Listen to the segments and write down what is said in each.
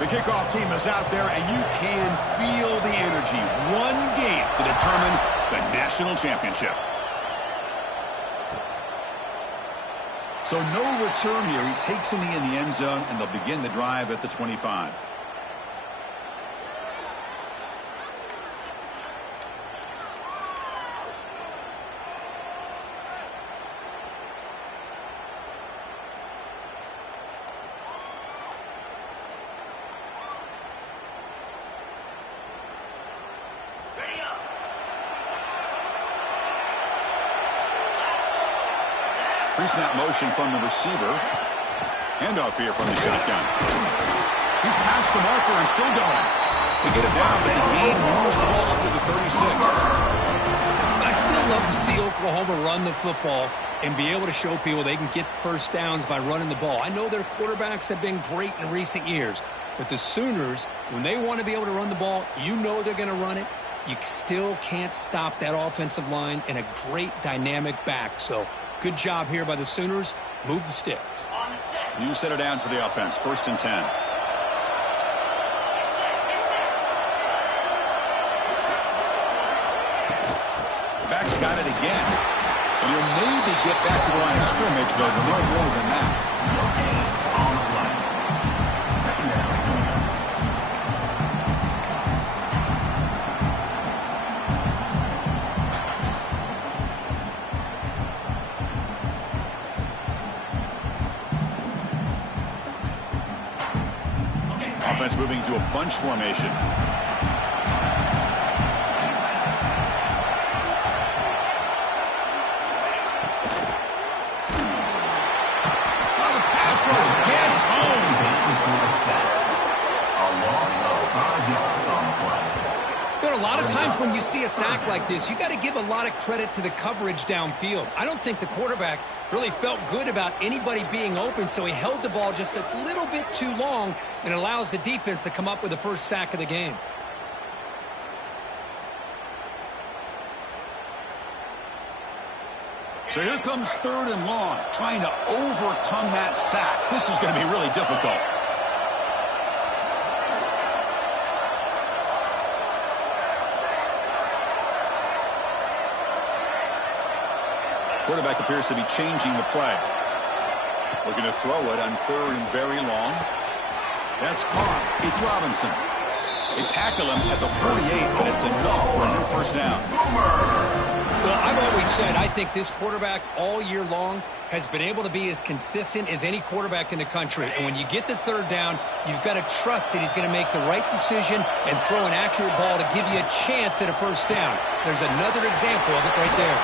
The kickoff team is out there, and you can feel the energy. One game to determine the national championship. So no return here. He takes a knee in the end zone, and they'll begin the drive at the 25. Pre-snap motion from the receiver. Handoff here from the shotgun. He's past the marker and still going. They get it down, but the gain moves the ball up to the 36. I still love to see Oklahoma run the football and be able to show people they can get first downs by running the ball. I know their quarterbacks have been great in recent years, but the Sooners, when they want to be able to run the ball, you know they're going to run it. You still can't stop that offensive line and a great dynamic back. So good job here by the Sooners. Move the sticks. New set of downs for the offense. 1st and 10. Back's got it again. And he'll maybe get back to the line of scrimmage, but no more than that. Offense moving to a bunch formation. Oh, the pass rush gets home. There are a lot of times when you see a sack like this, you got to give a lot of credit to the coverage downfield. I don't think the quarterback really felt good about anybody being open, so he held the ball just a little bit too long and allows the defense to come up with the first sack of the game. So here comes 3rd and long, trying to overcome that sack. This is going to be really difficult. Quarterback appears to be changing the play. Looking to throw it on 3rd and very long. That's caught. It's Robinson. They tackle him at the 48, but it's enough for a new first down. Well, I've always said I think this quarterback all year long has been able to be as consistent as any quarterback in the country. And when you get the 3rd down, you've got to trust that he's going to make the right decision and throw an accurate ball to give you a chance at a first down. There's another example of it right there.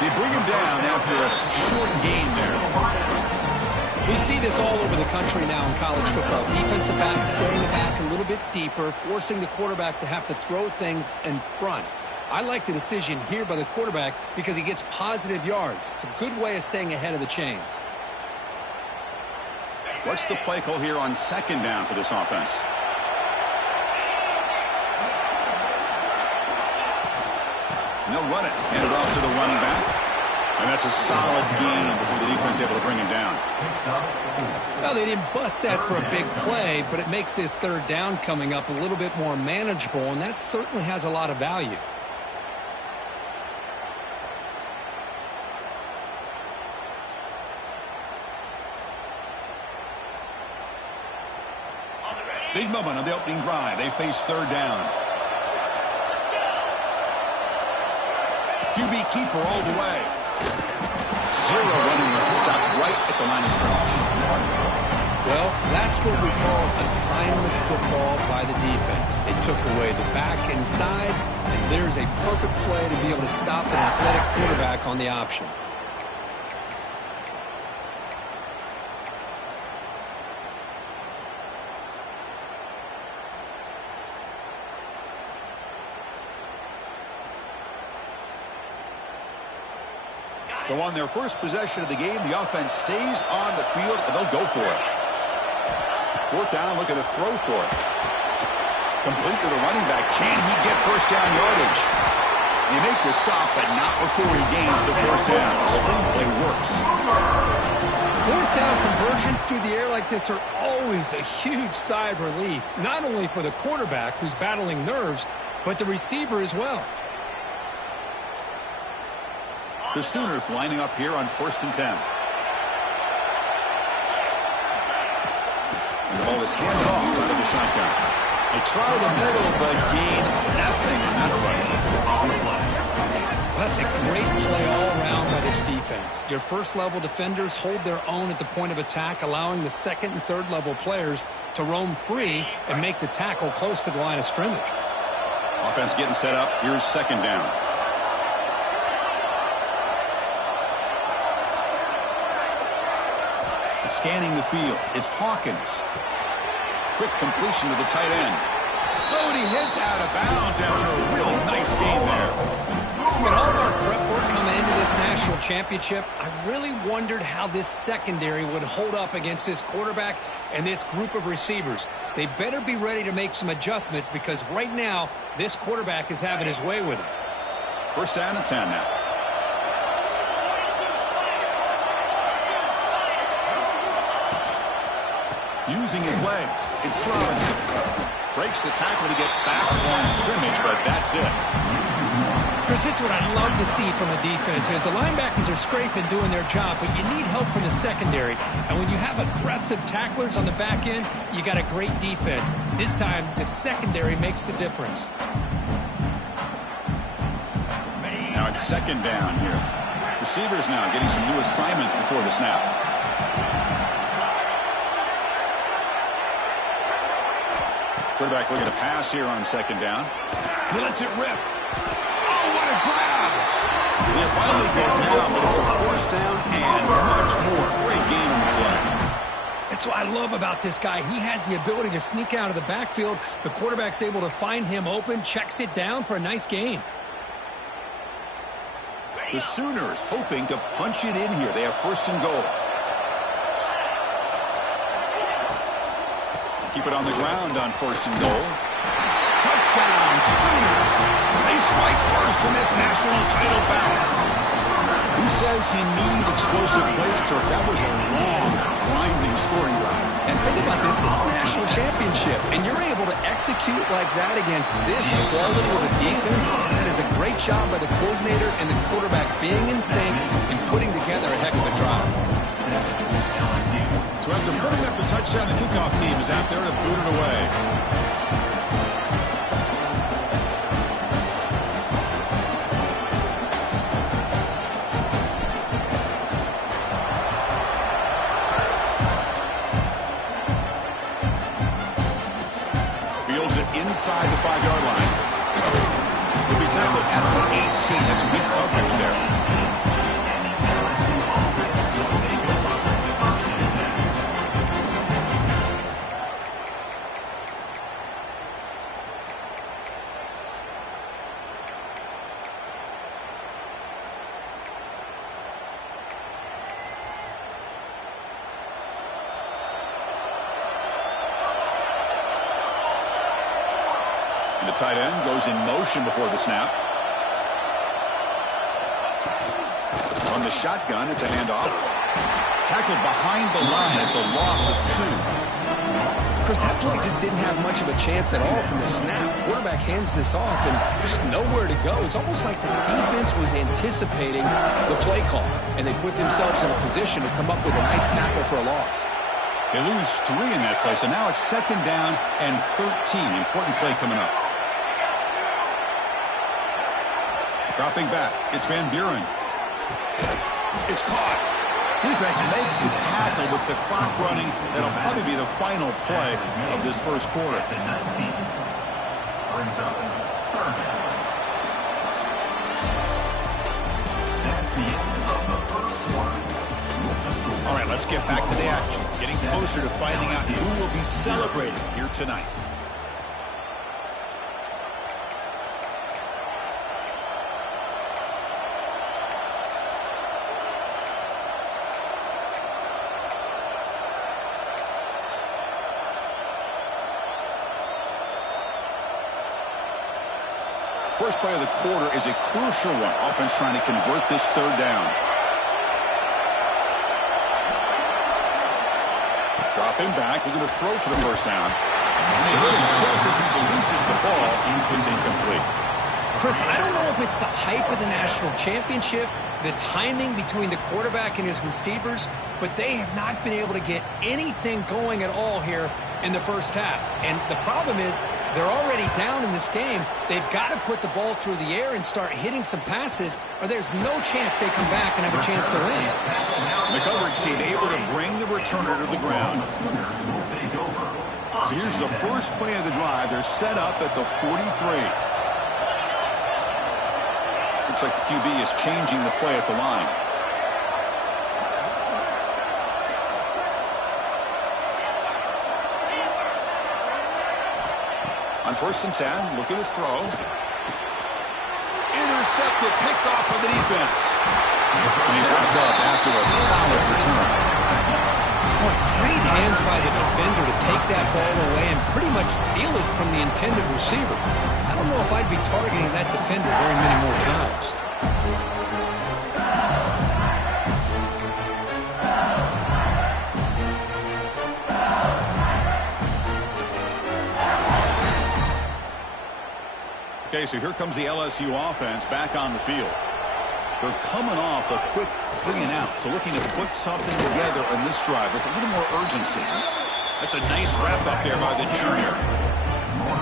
They bring him down after a short gain there. We see this all over the country now in college football. Defensive backs staying back a little bit deeper, forcing the quarterback to have to throw things in front. I like the decision here by the quarterback because he gets positive yards. It's a good way of staying ahead of the chains. What's the play call here on 2nd down for this offense? And they'll run it. Hand it off to the running back. And that's a solid gain before the defense is able to bring him down. Well, they didn't bust that for a big play, but it makes this 3rd down coming up a little bit more manageable, and that certainly has a lot of value. Big moment on the opening drive. They face 3rd down. QB keeper all the way. 0 running room. Stopped right at the line of scrimmage. Well, that's what we call assignment football by the defense. They took away the back inside, and there's a perfect play to be able to stop an athletic quarterback on the option. So on their first possession of the game, the offense stays on the field, and they'll go for it. 4th down, look at the throw for it. Complete to the running back. Can he get first down yardage? They make the stop, but not before he gains the first down. The screenplay works. Fourth down conversions through the air like this are always a huge sigh of relief, not only for the quarterback who's battling nerves, but the receiver as well. The Sooners lining up here on 1st and 10. And the ball is handed off out of the shotgun. They try the middle, but gain nothing on that run. That's a great play all around by this defense. Your first-level defenders hold their own at the point of attack, allowing the second and third-level players to roam free and make the tackle close to the line of scrimmage. Offense getting set up. Here's 2nd down. Scanning the field. It's Hawkins. Quick completion to the tight end. Oh, and he hits out of bounds after a real nice game there. In all of our prep work coming into this national championship, I really wondered how this secondary would hold up against this quarterback and this group of receivers. They better be ready to make some adjustments because right now, this quarterback is having his way with him. 1st down and 10 now. Using his legs, it's Robinson. Breaks the tackle to get back to the line of scrimmage, but that's it. Chris, this is what I love to see from a defense is the linebackers are scraping, doing their job, but you need help from the secondary. And when you have aggressive tacklers on the back end, you got a great defense. This time, the secondary makes the difference. Now it's 2nd down here. Receivers now getting some new assignments before the snap. Quarterback looking to pass here on 2nd down. He lets it rip. Oh, what a grab! They finally get down, but it's a 1st down and much more. Great game in the play. That's what I love about this guy. He has the ability to sneak out of the backfield. The quarterback's able to find him open, checks it down for a nice gain. The Sooners hoping to punch it in here. They have 1st and goal. Keep it on the ground on 1st and goal. Touchdown, Sooners. They strike first in this national title bout. Who says he needs explosive plays, Kirk? That was a long, grinding scoring drive. And think about this is national championship, and you're able to execute like that against this quality of a defense, and that is a great job by the coordinator and the quarterback being in sync and putting together a heck of a drive. So after putting up the touchdown, the kickoff team is out there to boot it away. Fields it inside the 5-yard line. He'll be tackled at the 18. That's good coverage there. The tight end goes in motion before the snap. From the shotgun, it's a handoff. Tackled behind the line. It's a loss of 2. Chris, that play just didn't have much of a chance at all from the snap. Quarterback hands this off, and there's nowhere to go. It's almost like the defense was anticipating the play call, and they put themselves in a position to come up with a nice tackle for a loss. They lose 3 in that play, so now it's 2nd down and 13. Important play coming up. Dropping back, it's Van Buren. It's caught. Defense makes the tackle with the clock running. That'll probably be the final play of this first quarter. All right, let's get back to the action. Getting closer to finding out who will be celebrating here tonight. First play of the quarter is a crucial one. Offense trying to convert this 3rd down. Dropping back, looking to throw for the first down. And they hit him just as he releases the ball. It's incomplete. Chris, I don't know if it's the hype of the national championship, the timing between the quarterback and his receivers, but they have not been able to get anything going at all here in the first half. And the problem is they're already down in this game. They've got to put the ball through the air and start hitting some passes, or there's no chance they come back and have a chance to win. The coverage team able to bring the returner to the ground. So here's the first play of the drive. They're set up at the 43. Looks like the QB is changing the play at the line. On 1st and 10, looking to throw. Intercepted, picked off by the defense. And he's wrapped up after a solid return. Boy, great hands by the defender to take that ball away and pretty much steal it from the intended receiver. I don't know if I'd be targeting that defender very many more times. Okay, so here comes the LSU offense back on the field. They're coming off a quick 3-and-out, so looking to put something together in this drive with a little more urgency. That's a nice wrap up there by the junior.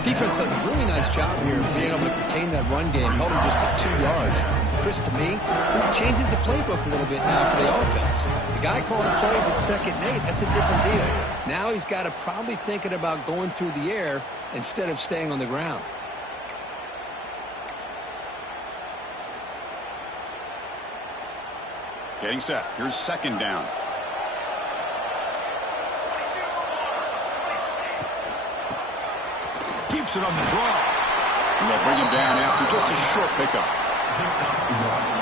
Defense does a really nice job here of being able to contain that run game, held him just at 2 yards. Chris, to me, this changes the playbook a little bit now for the offense. The guy calling plays at 2nd and 8, that's a different deal. Now he's got to probably thinking about going through the air instead of staying on the ground. Getting set. Here's 2nd down. Keeps it on the draw. And they'll bring him down after just a short pickup.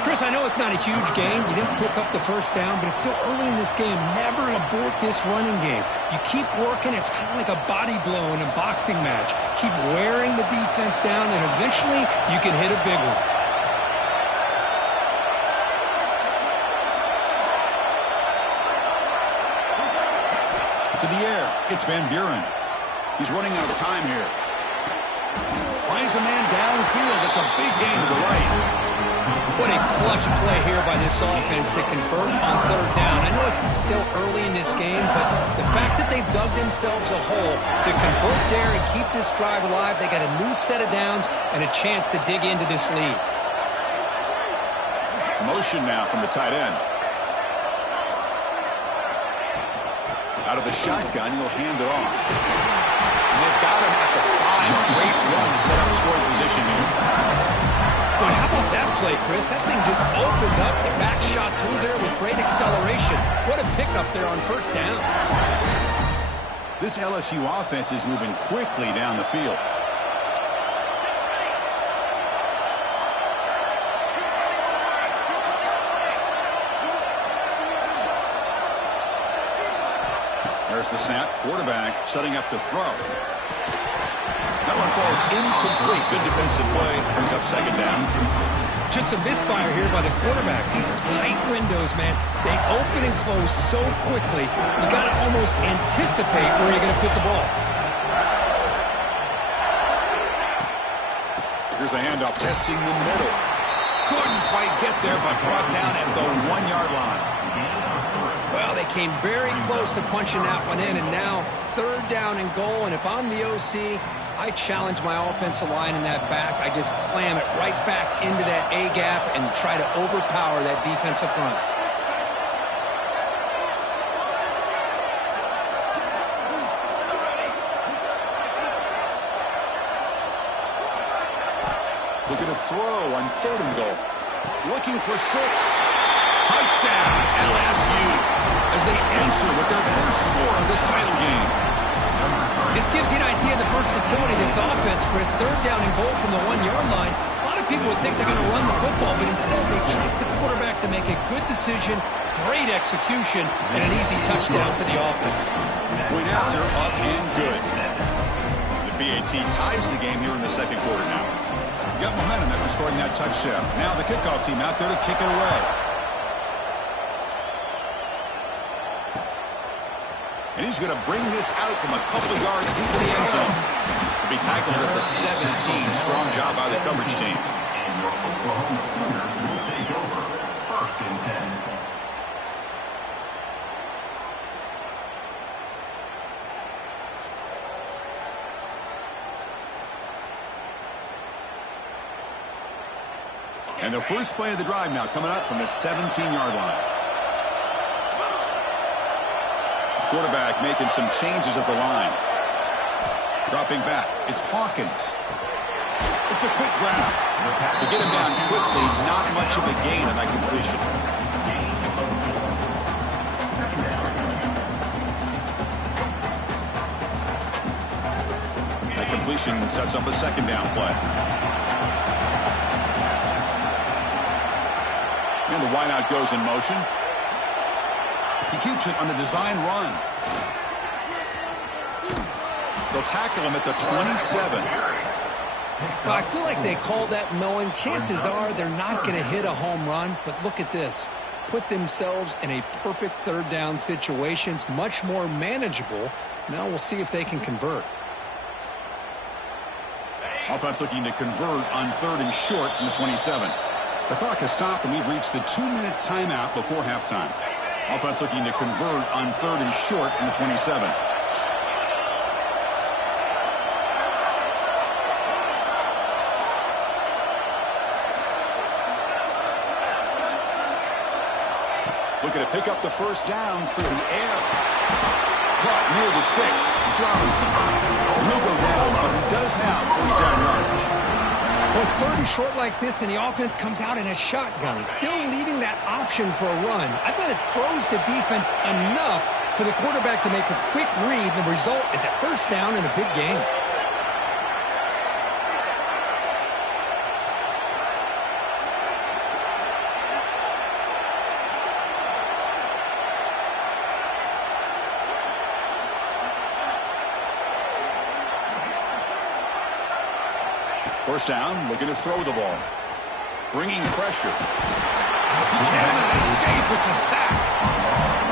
Chris, I know it's not a huge gain. You didn't pick up the 1st down, but it's still early in this game. Never abort this running game. You keep working. It's kind of like a body blow in a boxing match. Keep wearing the defense down, and eventually you can hit a big one. To the air. It's Van Buren. He's running out of time here. Finds a man downfield. It's a big gain to the right. What a clutch play here by this offense to convert on 3rd down. I know it's still early in this game, but the fact that they've dug themselves a hole to convert there and keep this drive alive, they got a new set of downs and a chance to dig into this lead. Motion now from the tight end. Out of the shotgun, he'll hand it off. And they've got him at the 5. Great run to set up scoring position here. Boy, how about that play, Chris? That thing just opened up. The back shot through there with great acceleration. What a pickup there on 1st down. This LSU offense is moving quickly down the field. There's the snap. Quarterback setting up to throw. That one falls incomplete. Good defensive play. Brings up 2nd down. Just a misfire here by the quarterback. These are tight windows, man. They open and close so quickly. You got to almost anticipate where you're going to put the ball. Here's the handoff. Testing the middle. Couldn't quite get there, but brought down at the 1-yard line. Well, they came very close to punching that one in, and now 3rd down and goal. And if I'm the OC, I challenge my offensive line in that back. I just slam it right back into that A-gap and try to overpower that defensive front. Look at the throw on 3rd and goal. Looking for 6. Touchdown, LSU, as they answer with their first score of this title game. This gives you an idea of the versatility of this offense, Chris. 3rd down and goal from the 1-yard line. A lot of people would think they're going to run the football, but instead they trust the quarterback to make a good decision, great execution, and an easy touchdown for the offense. Point after, up and good. The BAT ties the game here in the 2nd quarter now. Got momentum after scoring that touchdown. Now the kickoff team out there to kick it away. And he's going to bring this out from a couple of yards into the end zone. To be tackled at the 17. Strong job by the coverage team. And your Oklahoma Sooners will take over 1st and 10. And the first play of the drive now coming up from the 17-yard line. Quarterback making some changes at the line. Dropping back. It's Hawkins. It's a quick grab. To get him down quickly, not much of a gain on that completion. That completion sets up a second down play. And the wideout goes in motion. He keeps it on the design run. They'll tackle him at the 27. Well, I feel like they called that knowing chances are they're not going to hit a home run. But look at this. Put themselves in a perfect third down situation. It's much more manageable. Now we'll see if they can convert. Offense looking to convert on 3rd and short from the 27. The clock has stopped, and we've reached the 2-minute timeout before halftime. Offense looking to convert on 3rd and short from the 27. Looking to pick up the first down through the air. Caught near the sticks. It's Robinson. He'll go down, but he does have first down yardage. Well, it's 3rd and short like this, and the offense comes out in a shotgun, still leaving that option for a run. I thought it throws the defense enough for the quarterback to make a quick read. The result is a first down and a big gain. First down, looking to throw the ball. Bringing pressure. He can't escape. It's a sack.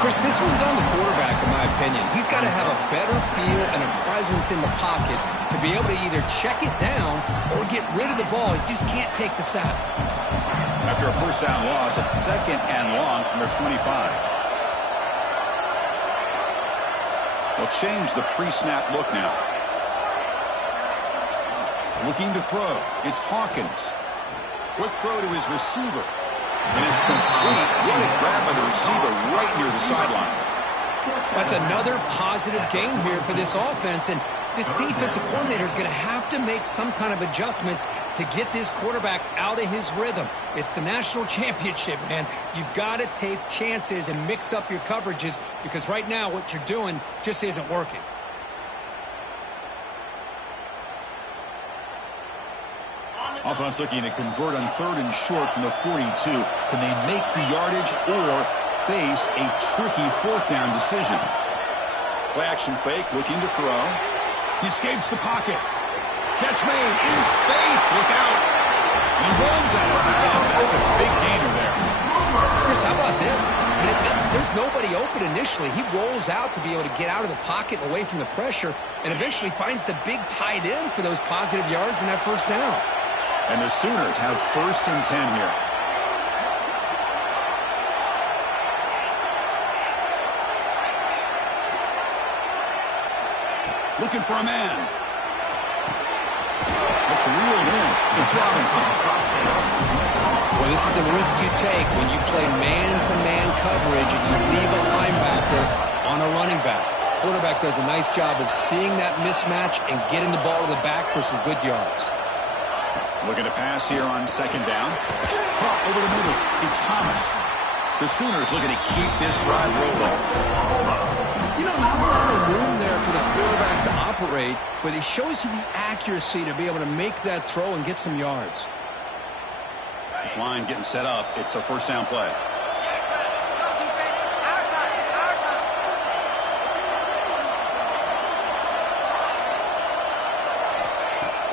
Chris, this one's on the quarterback, in my opinion. He's got to have a better feel and a presence in the pocket to be able to either check it down or get rid of the ball. He just can't take the sack. After a first down loss, it's 2nd and long from their 25. They'll change the pre-snap look now. Looking to throw. It's Hawkins. Quick throw to his receiver. And it's complete. What a grab by the receiver right near the sideline. That's another positive game here for this offense. And this defensive coordinator is going to have to make some kind of adjustments to get this quarterback out of his rhythm. It's the national championship, man. You've got to take chances and mix up your coverages because right now what you're doing just isn't working. Offense looking to convert on 3rd and short from the 42. Can they make the yardage or face a tricky 4th down decision? Play action fake, looking to throw. He escapes the pocket. Catch made in space. Look out. And he runs out of bounds. That's a big gainer there. Chris, how about this? I mean, there's nobody open initially. He rolls out to be able to get out of the pocket and away from the pressure and eventually finds the big tight end for those positive yards in that first down. And the Sooners have 1st and 10 here. Looking for a man. It's reeled in. It's Robinson. Well, this is the risk you take when you play man-to-man coverage and you leave a linebacker on a running back. Quarterback does a nice job of seeing that mismatch and getting the ball to the back for some good yards. Looking to pass here on 2nd down. Caught over the middle. It's Thomas. The Sooners looking to keep this drive rolling. You know, not a lot of room there for the quarterback to operate, but he shows you the accuracy to be able to make that throw and get some yards. This line getting set up. It's a first down play.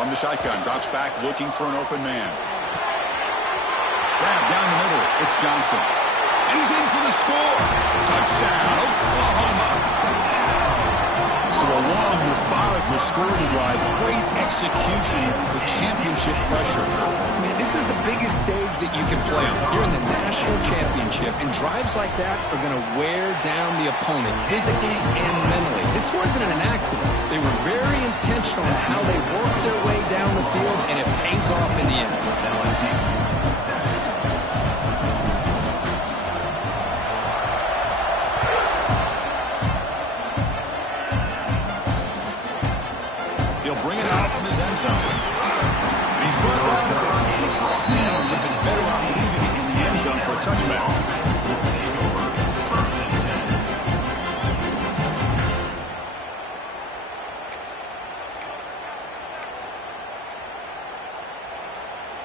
From the shotgun, drops back, looking for an open man. Grab down the middle. It's Johnson. And he's in for the score. Touchdown, Oklahoma. So a long, methodical scoring drive, great execution with championship pressure. Man, this is the biggest stage that you can play on. You're in the national championship, and drives like that are going to wear down the opponent physically and mentally. This wasn't an accident. They were very intentional in how they worked their way down the field, and it pays off in the end. He'll bring it out from his end zone. He's brought down at the 16. Would have been better off leaving it in the end zone for a touchback.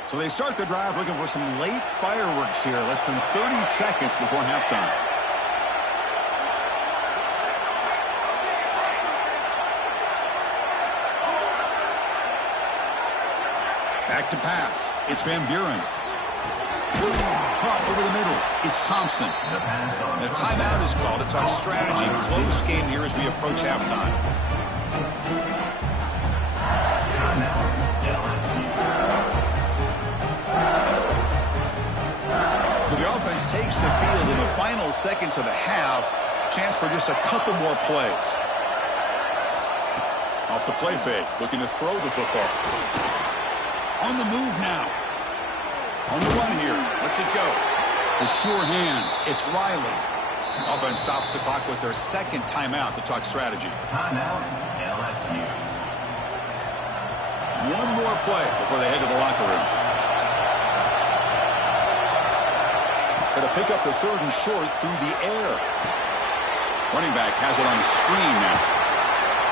So they start the drive looking for some late fireworks here, less than 30 seconds before halftime. Back to pass. It's Van Buren. Caught over the middle. It's Thompson. The timeout is called to talk strategy. Close game here as we approach halftime. So the offense takes the field in the final seconds of the half. Chance for just a couple more plays. Off the play fake. Looking to throw the football. On the move now. On the run here. Lets it go. The sure hands. It's Riley. Offense stops the clock with their second timeout to talk strategy. Timeout, LSU. One more play before they head to the locker room. Going to pick up the third and short through the air. Running back has it on the screen now.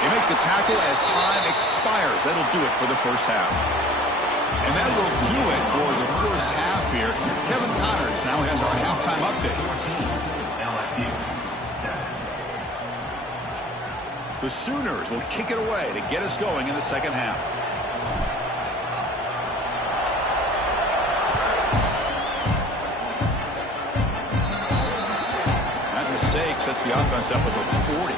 They make the tackle as time expires. That'll do it for the first half. And that will do it for the first half here. Kevin Connors now has our halftime update. LSU 7. The Sooners will kick it away to get us going in the second half. That mistake sets the offense up with a 40.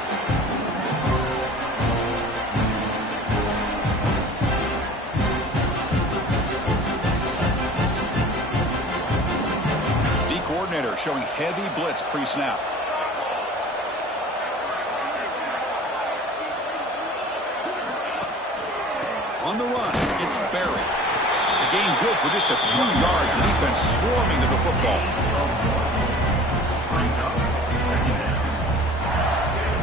Showing heavy blitz pre-snap. On the run, it's Barry. The gain good for just a few yards. The defense swarming to the football.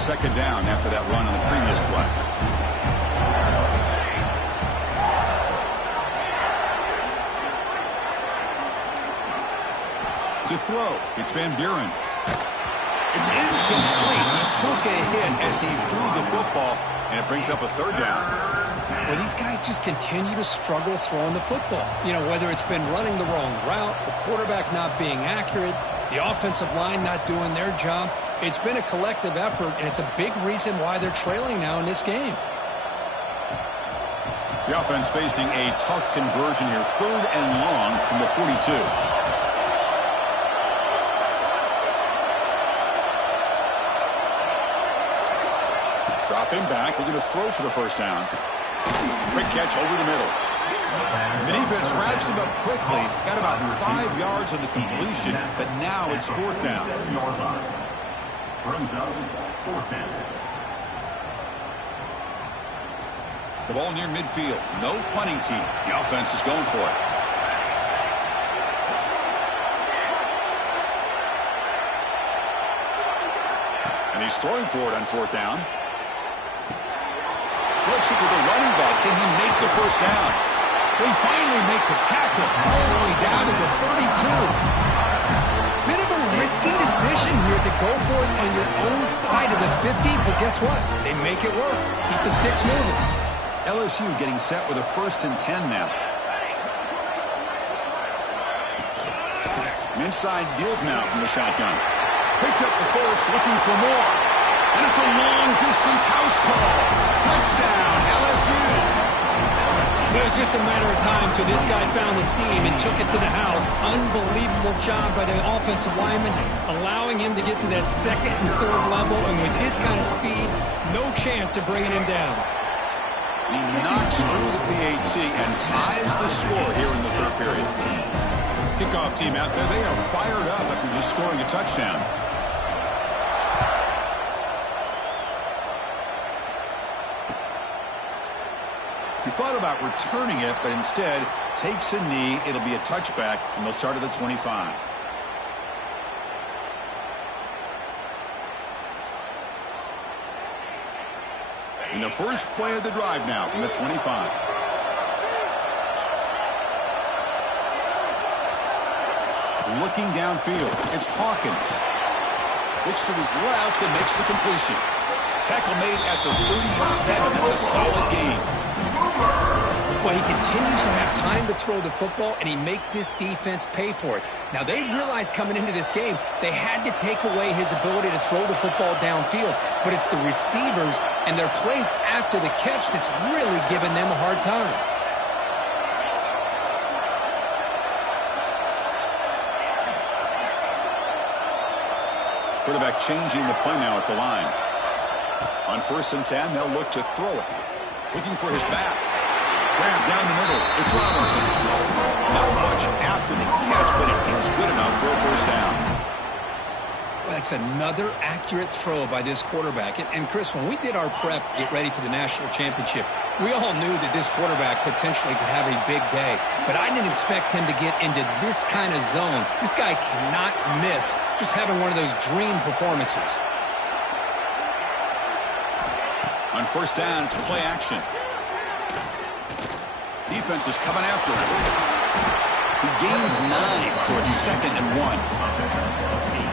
Second down after that run on the previous play. To throw, it's Van Buren. It's incomplete. He took a hit as he threw the football, and it brings up a third down. Well, these guys just continue to struggle throwing the football. You know, whether it's been running the wrong route, the quarterback not being accurate, the offensive line not doing their job. It's been a collective effort, and it's a big reason why they're trailing now in this game. The offense facing a tough conversion here. Third and long from the 42. Dropping back, looking to throw for the first down. Quick catch over the middle. The defense wraps him up quickly. Got about 5 yards on the completion, but now it's fourth down. Brings up fourth down. The ball near midfield. No punting team. The offense is going for it. And he's throwing for it on fourth down. Flips it to the running back. Can he make the first down? They finally make the tackle all the way down to the 32. Bit of a risky decision here to go for it on your own side of the 50, but guess what? They make it work. Keep the sticks moving. LSU getting set with a 1st and 10 now. An inside give now from the shotgun. Picks up the first, looking for more. And it's a long-distance house call. Touchdown, LSU. It was just a matter of time till this guy found the seam and took it to the house. Unbelievable job by the offensive lineman, allowing him to get to that second and third level, and with his kind of speed, no chance of bringing him down. He knocks through the PAT and ties the score here in the third period. Kickoff team out there, they are fired up after just scoring a touchdown. He thought about returning it, but instead takes a knee. It'll be a touchback, and they'll start at the 25. In the first play of the drive now from the 25. Looking downfield, it's Hawkins. Looks to his left and makes the completion. Tackle made at the 37. That's a solid gain. Well, he continues to have time to throw the football, and he makes this defense pay for it. Now, they realized coming into this game they had to take away his ability to throw the football downfield, but it's the receivers and their plays after the catch that's really giving them a hard time. Quarterback changing the play now at the line. On 1st and 10, they'll look to throw it. Looking for his back. Grab down the middle. It's Robinson. Not much after the catch, but it is good enough for a first down. Well, that's another accurate throw by this quarterback. And Chris, when we did our prep to get ready for the national championship, we all knew that this quarterback potentially could have a big day. But I didn't expect him to get into this kind of zone. This guy cannot miss just having one of those dream performances. On 1st down, it's play action. Defense is coming after him. He gains 9, so it's 2nd and 1.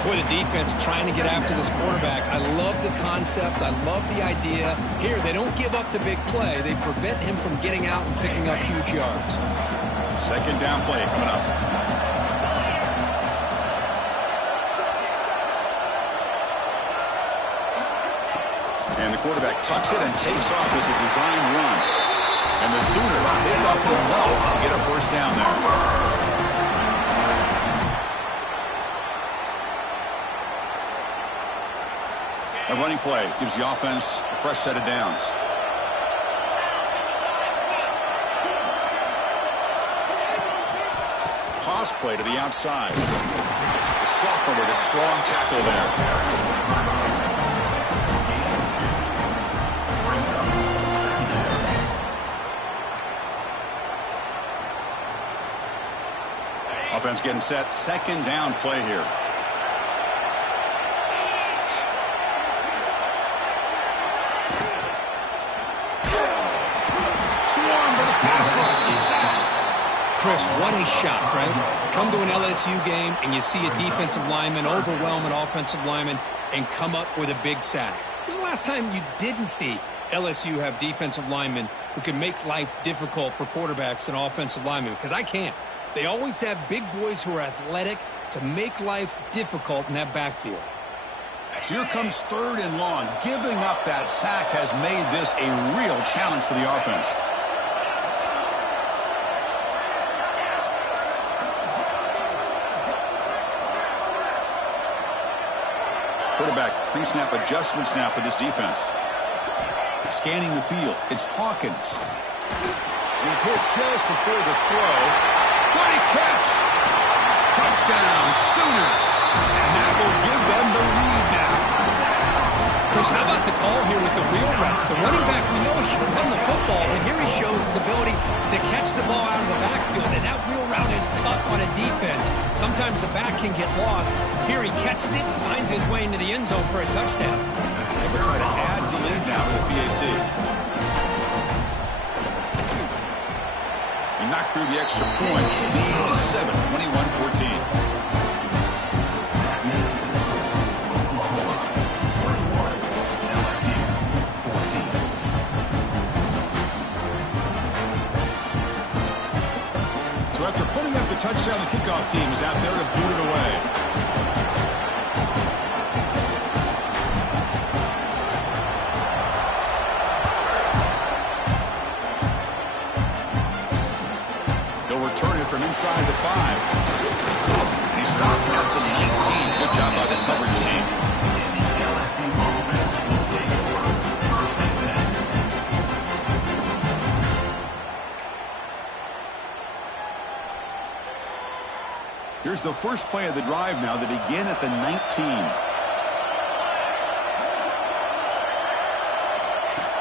Boy, the defense trying to get after this quarterback. I love the concept. I love the idea. Here, they don't give up the big play. They prevent him from getting out and picking up huge yards. 2nd down play coming up. And the quarterback tucks it and takes off as a design run. And the Sooners pick up enough to get a first down there. A running play gives the offense a fresh set of downs. Toss play to the outside. The sophomore with a strong tackle there. Offense getting set. 2nd down play here. Swarm for the pass rush. Chris, what a shot, right? Come to an LSU game and you see a defensive lineman overwhelm an offensive lineman and come up with a big sack. When was the last time you didn't see LSU have defensive linemen who can make life difficult for quarterbacks and offensive linemen? Because I can't. They always have big boys who are athletic to make life difficult in that backfield. So here comes 3rd and long. Giving up that sack has made this a real challenge for the offense. Quarterback pre-snap adjustments now for this defense. Scanning the field. It's Hawkins. He's hit just before the throw. What a catch! Touchdown, Sooners! And that will give them the lead now. Chris, how about the call here with the wheel route? The running back, we know he can run the football, but here he shows his ability to catch the ball out of the backfield, and that wheel route is tough on a defense. Sometimes the back can get lost. Here he catches it and finds his way into the end zone for a touchdown. They will try to add the lead now to the PAT. He knocked through the extra point. Lead is 7, 21-14. So after putting up the touchdown, the kickoff team is out there to boot it away. inside the 5. He stopped at the 19. Good job by the coverage team. And the LSU offense will take over. First and 10. Here's the first play of the drive now. They begin at the 19.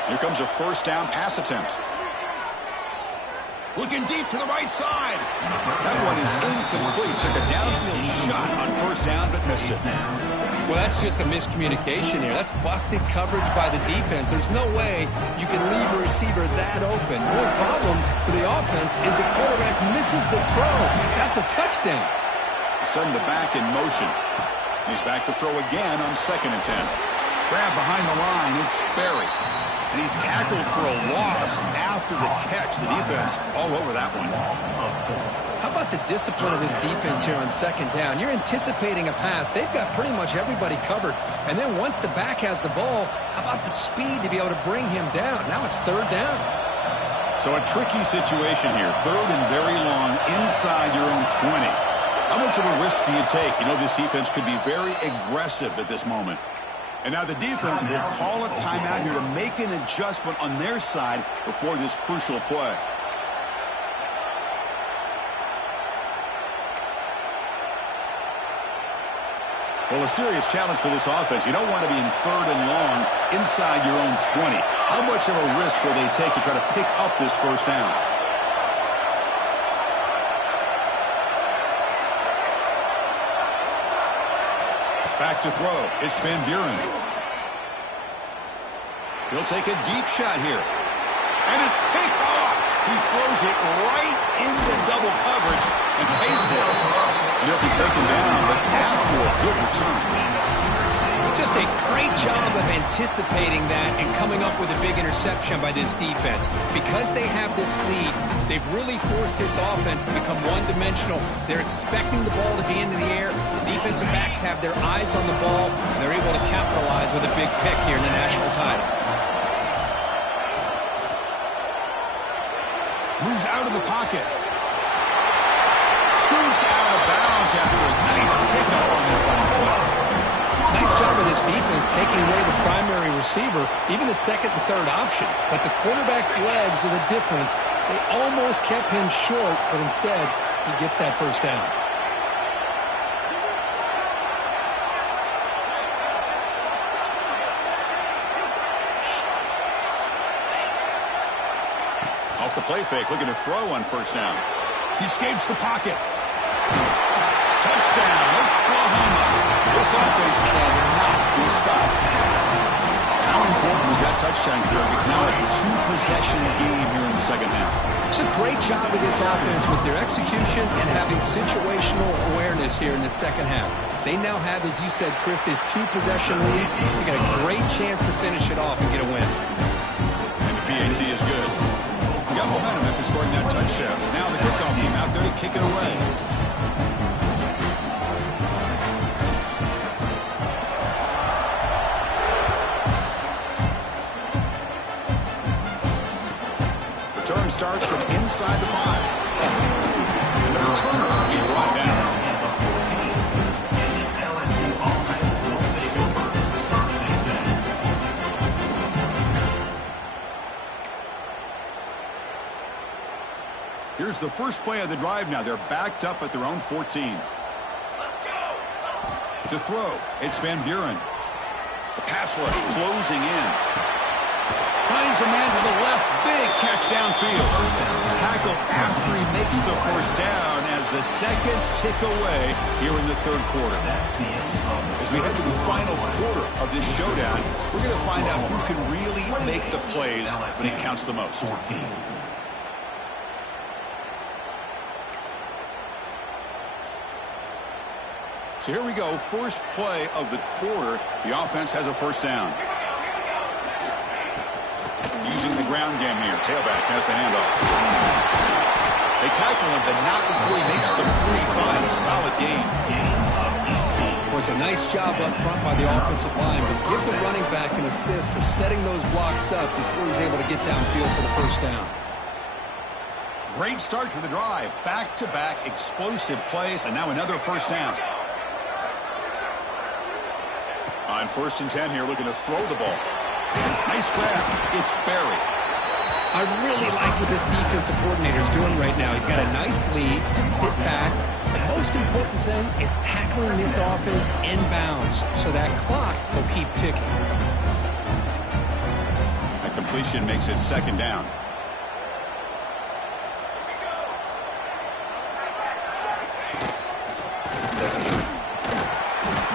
Here comes a first down pass attempt. Looking deep to the right side. That one is incomplete. Took a downfield shot on first down, but missed it. Well, that's just a miscommunication here. That's busted coverage by the defense. There's no way you can leave a receiver that open. The only problem for the offense is the quarterback misses the throw. That's a touchdown. Send the back in motion. He's back to throw again on 2nd and 10. Grab behind the line. It's Sperry. And he's tackled for a loss after the catch. The defense all over that one. How about the discipline of this defense here on 2nd down? You're anticipating a pass. They've got pretty much everybody covered. And then once the back has the ball, how about the speed to be able to bring him down? Now it's 3rd down. So a tricky situation here. 3rd and very long inside your own 20. How much of a risk do you take? You know this defense could be very aggressive at this moment. And now the defense will call a timeout here to make an adjustment on their side before this crucial play. Well, a serious challenge for this offense. You don't want to be in 3rd and long inside your own 20. How much of a risk will they take to try to pick up this first down? Back to throw. It's Van Buren. He'll take a deep shot here. And it's picked off. He throws it right into double coverage and pays for it. And he'll be taken down, but after a good return. Just a great job of anticipating that and coming up with a big interception by this defense. Because they have this lead, they've really forced this offense to become one-dimensional. They're expecting the ball to be into the air. The defensive backs have their eyes on the ball, and they're able to capitalize with a big pick here in the national title. Moves out of the pocket. Scoots out of bounds after a nice pickup on that one. Nice job of this defense taking away the primary receiver, even the 2nd and 3rd option. But the quarterback's legs are the difference. They almost kept him short, but instead, he gets that first down. Off the play fake, looking to throw on first down. He escapes the pocket. Touchdown, Oklahoma. This offense cannot be stopped. How important was that touchdown, Kirk? It's now a 2-possession game here in the 2nd half. It's a great job of this offense with their execution and having situational awareness here in the 2nd half. They now have, as you said, Chris, this 2-possession lead. They got a great chance to finish it off and get a win. And the PAT is good. We got momentum after scoring that touchdown. Now the kickoff team out there to kick it away. Return starts from inside the 5. And the returner will be brought down. And the LSU offense will take over. First and 10. Here's the first play of the drive now. They're backed up at their own 14. To throw, it's Van Buren. The pass rush closing in. Finds a man to the left. Big catch downfield. Tackle after he makes the first down as the seconds tick away here in the 3rd quarter. As we head to the final quarter of this showdown, we're going to find out who can really make the plays when it counts the most. 14. So here we go. First play of the quarter. The offense has a first down. Using the ground game here. Tailback has the handoff. They tackle him, but not before he makes the 45. A solid gain. It was a nice job up front by the offensive line, but give the running back an assist for setting those blocks up before he's able to get downfield for the first down. Great start to the drive. Back-to-back explosive plays, and now another first down. On 1st and 10 here, looking to throw the ball. Nice grab. It's Berry. I really like what this defensive coordinator is doing right now. He's got a nice lead. Just sit back. The most important thing is tackling this offense inbounds so that clock will keep ticking. That completion makes it 2nd down.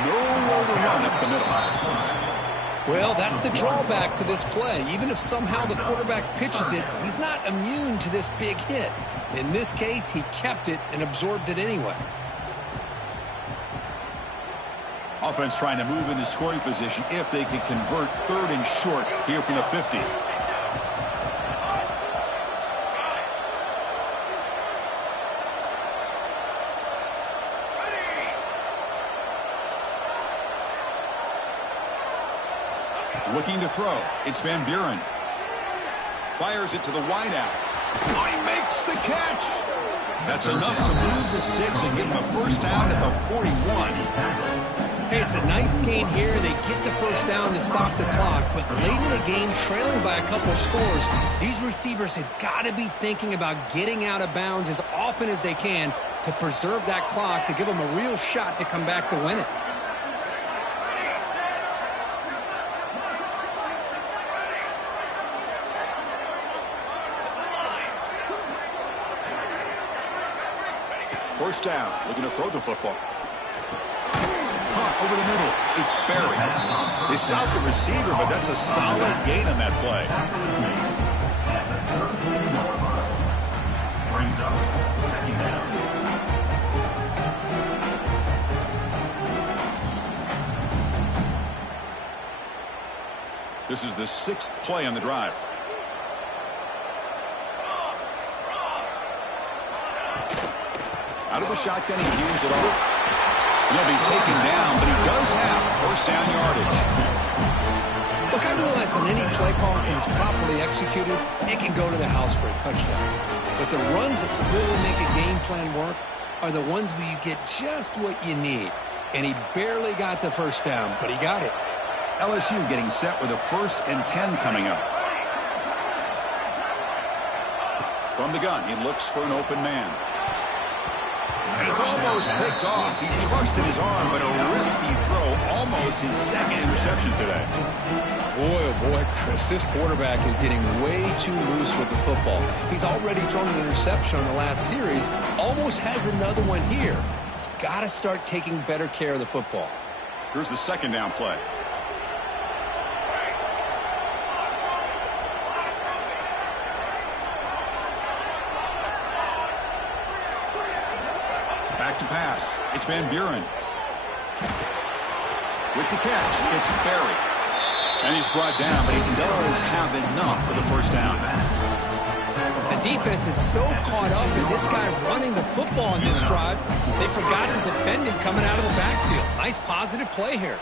Nowhere to run up the middle. Well, that's the drawback to this play. Even if somehow the quarterback pitches it, he's not immune to this big hit. In this case, he kept it and absorbed it anyway. Offense trying to move into scoring position if they can convert 3rd and short here from the 50. Looking to throw. It's Van Buren. Fires it to the wideout. Oh, he makes the catch. That's enough to move the sticks and give him a first down at the 41. Hey, it's a nice gain here. They get the first down to stop the clock, but late in the game, trailing by a couple of scores, these receivers have got to be thinking about getting out of bounds as often as they can to preserve that clock to give them a real shot to come back to win it. First down, looking to throw the football. Punt over the middle. It's Berry. They stopped the receiver, but that's a solid gain on that play. Brings up 2nd down. This is the 6th play on the drive. Out of the shotgun, he hands it off. He'll be taken down, but he does have first down yardage. Look, I realize on any play call, when it's properly executed, it can go to the house for a touchdown. But the runs that really make a game plan work are the ones where you get just what you need. And he barely got the first down, but he got it. LSU getting set with a 1st and 10 coming up. From the gun, he looks for an open man. And it's almost picked off. He trusted his arm, but a risky throw. Almost his 2nd interception today. Boy, oh boy, Chris, this quarterback is getting way too loose with the football. He's already thrown an interception on the last series. Almost has another one here. He's got to start taking better care of the football. Here's the 2nd down play. Back to pass. It's Van Buren. With the catch, it's Berry. And he's brought down, but he does have enough for the first down. The defense is so caught up in this guy running the football on this drive, they forgot to defend him coming out of the backfield. Nice positive play here.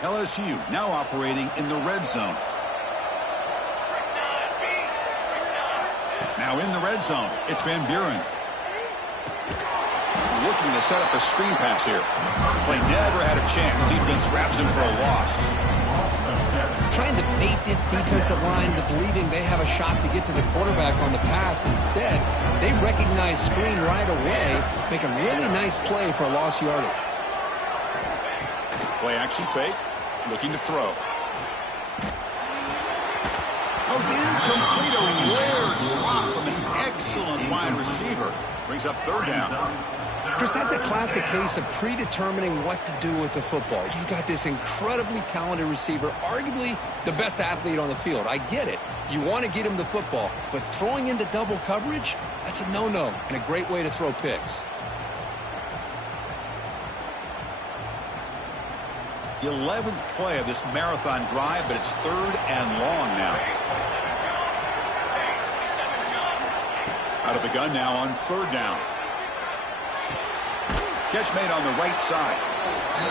LSU now operating in the red zone. Now in the red zone, it's Van Buren. Looking to set up a screen pass here. Play never had a chance. Defense grabs him for a loss. Trying to bait this defensive line to believing they have a shot to get to the quarterback on the pass. Instead, they recognize screen right away, make a really nice play for a lost yardage. Play action fake. Looking to throw. Oh, didn't complete a rare drop from an excellent wide receiver. Brings up 3rd down. Chris, that's a classic case of predetermining what to do with the football. You've got this incredibly talented receiver, arguably the best athlete on the field. I get it. You want to get him the football, but throwing into double coverage, that's a no-no and a great way to throw picks. The 11th play of this marathon drive, but it's 3rd and long now. Out of the gun now on 3rd down. Catch made on the right side.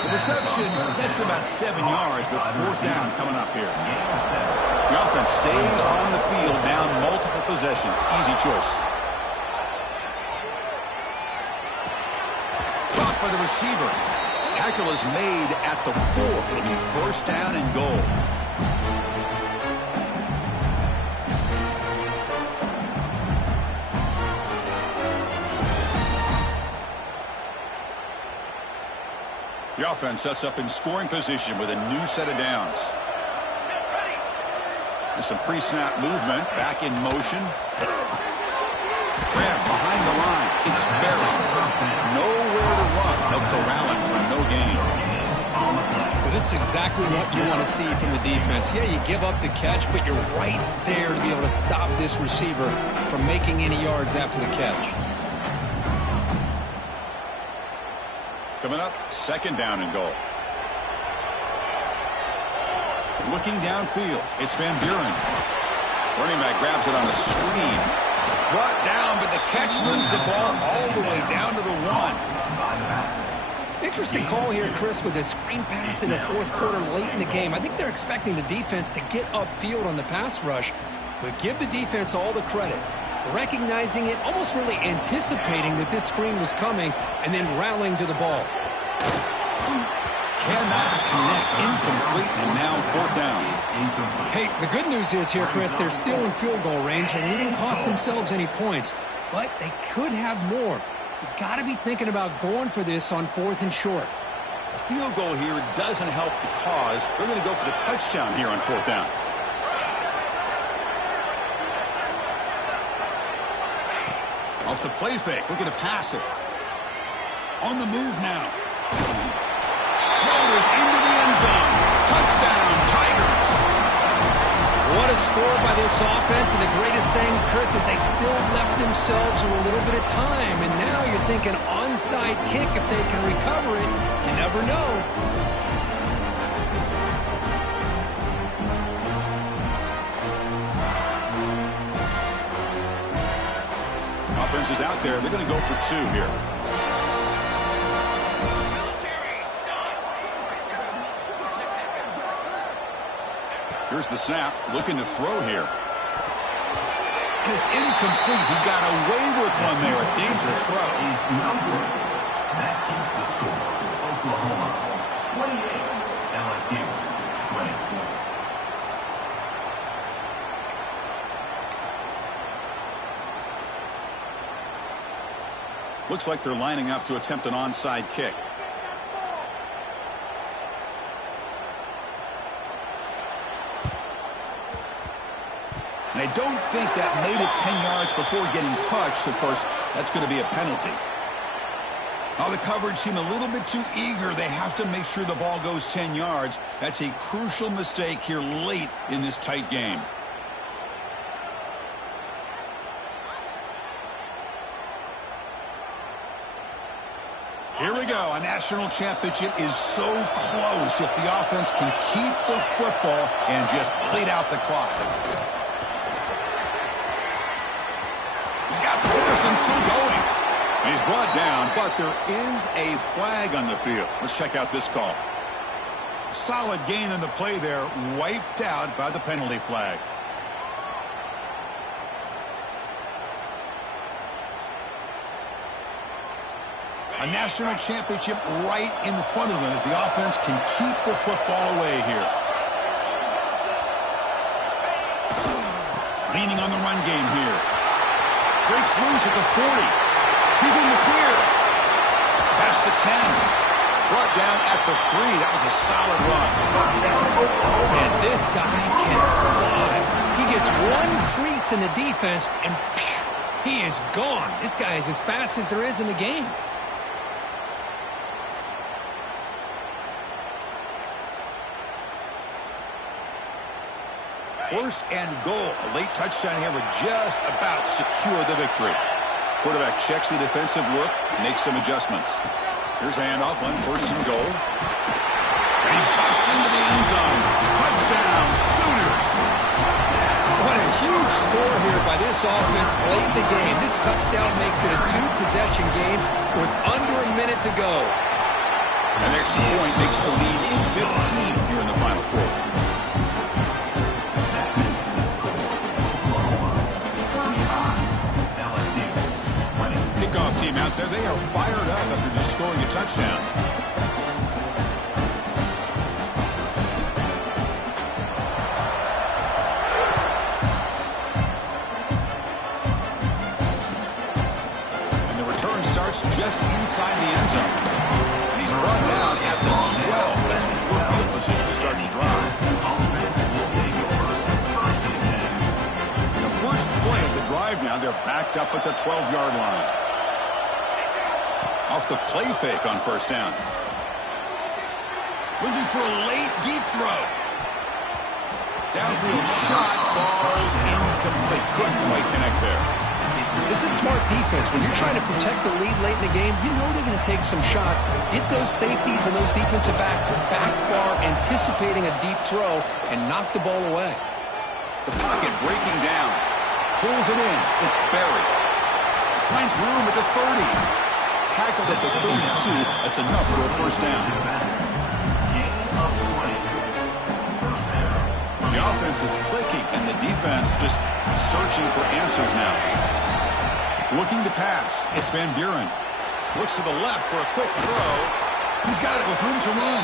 The reception, that's about 7 yards, but fourth down coming up here. The offense stays on the field, down multiple possessions. Easy choice. Caught by the receiver. Tackle is made at the 4. It'll be first down and goal. The offense sets up in scoring position with a new set of downs. There's some pre-snap movement. Back in motion. Grab behind the line. It's buried. Nowhere to run. They'll corral it for no gain. Well, this is exactly what you want to see from the defense. Yeah, you give up the catch, but you're right there to be able to stop this receiver from making any yards after the catch. Coming up, second down and goal. Looking downfield, it's Van Buren. Running back grabs it on a screen. Brought down, but the catch moves the ball all the way down to the 1. Interesting call here, Chris, with a screen pass in the fourth quarter late in the game. I think they're expecting the defense to get upfield on the pass rush, but give the defense all the credit. Recognizing it, almost really anticipating that this screen was coming, and then rallying to the ball. Cannot connect, incomplete, and now fourth down. Hey, the good news is here, Chris, they're still in field goal range, and they didn't cost themselves any points, but they could have more. You got to be thinking about going for this on 4th and short. A field goal here doesn't help the cause. They're going to go for the touchdown here on fourth down. Off the play fake, looking to pass it. On the move now. Rotors into the end zone. Touchdown, Tigers. What a score by this offense, and the greatest thing, Chris, is they still left themselves with a little bit of time, and now you're thinking onside kick if they can recover it. You never know. Offense is out there. They're going to go for 2 here. Here's the snap. Looking to throw here. And it's incomplete. He got away with one there. A dangerous throw. That keeps the score for Oklahoma 28, LSU 24. Looks like they're lining up to attempt an onside kick. And I don't think that made it 10 yards before getting touched. Of course, that's going to be a penalty. Now the coverage seemed a little bit too eager. They have to make sure the ball goes 10 yards. That's a crucial mistake here late in this tight game. Here we go. A national championship is so close if the offense can keep the football and just bleed out the clock. He's got Peterson still going. He's brought down, but there is a flag on the field. Let's check out this call. Solid gain in the play there, wiped out by the penalty flag. A national championship right in front of them if the offense can keep the football away here. Leaning on the run game here. Breaks loose at the 40. He's in the clear. Past the 10. Brought down at the 3. That was a solid run. Man, this guy can fly. He gets one crease in the defense, and phew, he is gone. This guy is as fast as there is in the game. First and goal. A late touchdown here would just about secure the victory. Quarterback checks the defensive look, makes some adjustments. Here's the handoff on first and goal. And he busts into the end zone. Touchdown, Sooners. What a huge score here by by this offense late in the game. This touchdown makes it a two-possession game with under a minute to go. An extra point makes the lead 15 here in the final quarter. Kickoff team out there. They are fired up after just scoring a touchdown. And the return starts just inside the end zone. And he's brought down at the 12. That's poor field position to start the drive. The first play of the drive now, they're backed up at the 12-yard line. Off the play fake on first down. Looking for a late, deep throw. Downfield shot falls incomplete. Couldn't quite connect there. This is smart defense. When you're trying to protect the lead late in the game, you know they're going to take some shots. Get those safeties and those defensive backs back far, anticipating a deep throw, and knock the ball away. The pocket breaking down. Pulls it in. It's buried. Finds room at the 30. Tackled at the 32. That's enough for a first down. The offense is clicking, and the defense just searching for answers now. Looking to pass. It's Van Buren. Looks to the left for a quick throw. He's got it with room to run.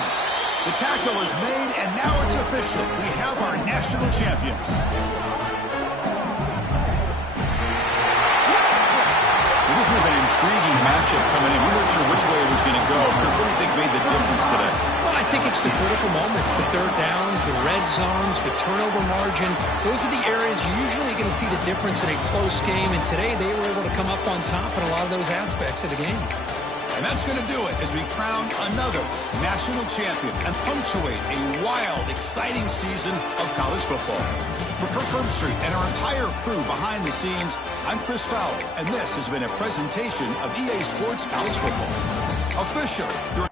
The tackle is made, and now it's official. We have our national champions. This was an intriguing matchup coming in. We weren't sure which way it was going to go. What do you think made the difference today? Well, I think it's the critical moments, the third downs, the red zones, the turnover margin. Those are the areas you're usually going to see the difference in a close game, and today they were able to come up on top in a lot of those aspects of the game. And that's going to do it as we crown another national champion and punctuate a wild, exciting season of college football. For Kirk Herbstreit and our entire crew behind the scenes, I'm Chris Fowler, and this has been a presentation of EA Sports College Football. Officially,